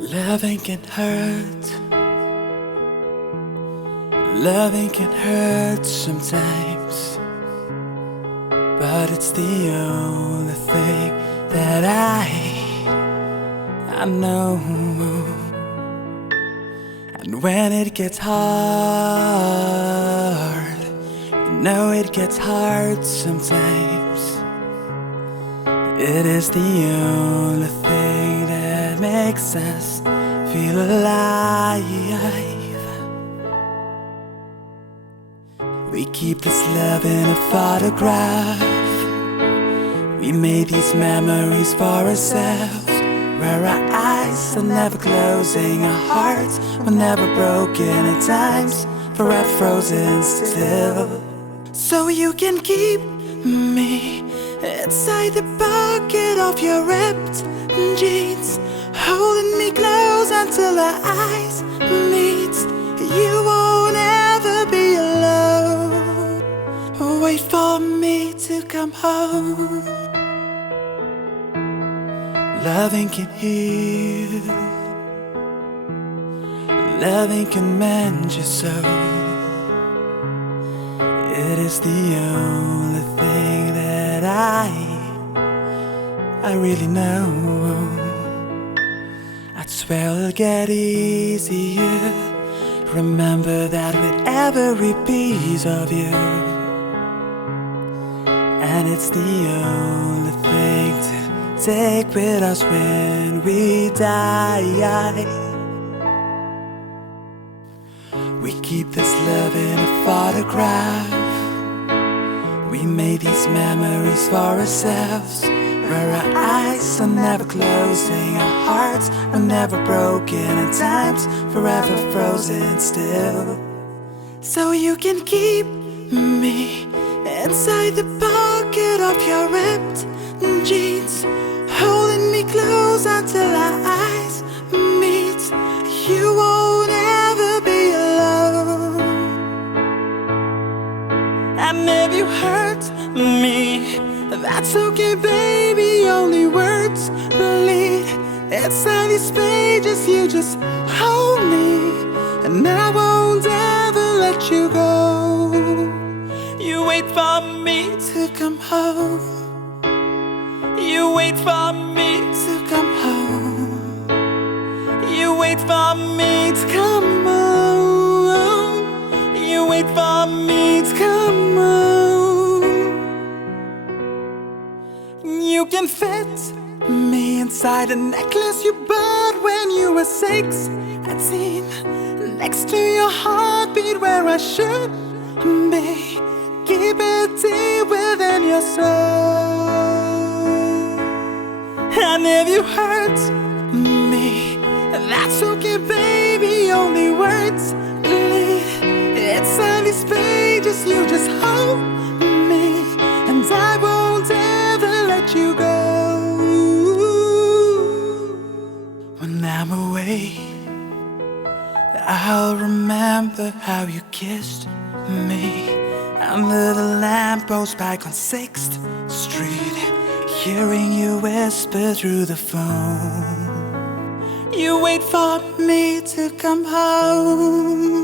Loving can hurt. Loving can hurt sometimes, but it's the only thing that I know. And when it gets hard, you know it gets hard sometimes. It is the only thing that makes us feel alive. We keep this love in a photograph. We made these memories for ourselves, where our eyes are never closing, our hearts were never broken, at times forever frozen still. So you can keep me inside the pocket of your ripped jeans, holding me close until our eyes meet. You won't ever be alone. Wait for me to come home. Loving can heal. Loving can mend your soul. It is the only thing that I really know. I swear it'll get easier. Remember that with every piece of you. And it's the only thing to take with us when we die. We keep this love in a photograph. We made these memories for ourselves, where our eyes are never closing, our hearts are never broken, at times forever frozen still. So you can keep me inside the pocket of your ripped jeans, holding me close until our eyes meet. You won't ever be alone. And if you hurt me, that's okay, baby. Only words bleed. Inside these pages, you just hold me, and I won't ever let you go. You wait for me to come home. You wait for me to come home. You wait for me to come home. You wait for me to come home. You can fit me inside a necklace you bought when you were 16, next to your heartbeat where I should be. Keep it deep within your soul. And if you hurt me, that's okay, baby. Only words bleed. Inside these pages, you just hold me, and I won't ever let you go. When I'm away, I'll remember how you kissed me under the lamppost back on 6th Street, hearing you whisper through the phone. You wait for me to come home.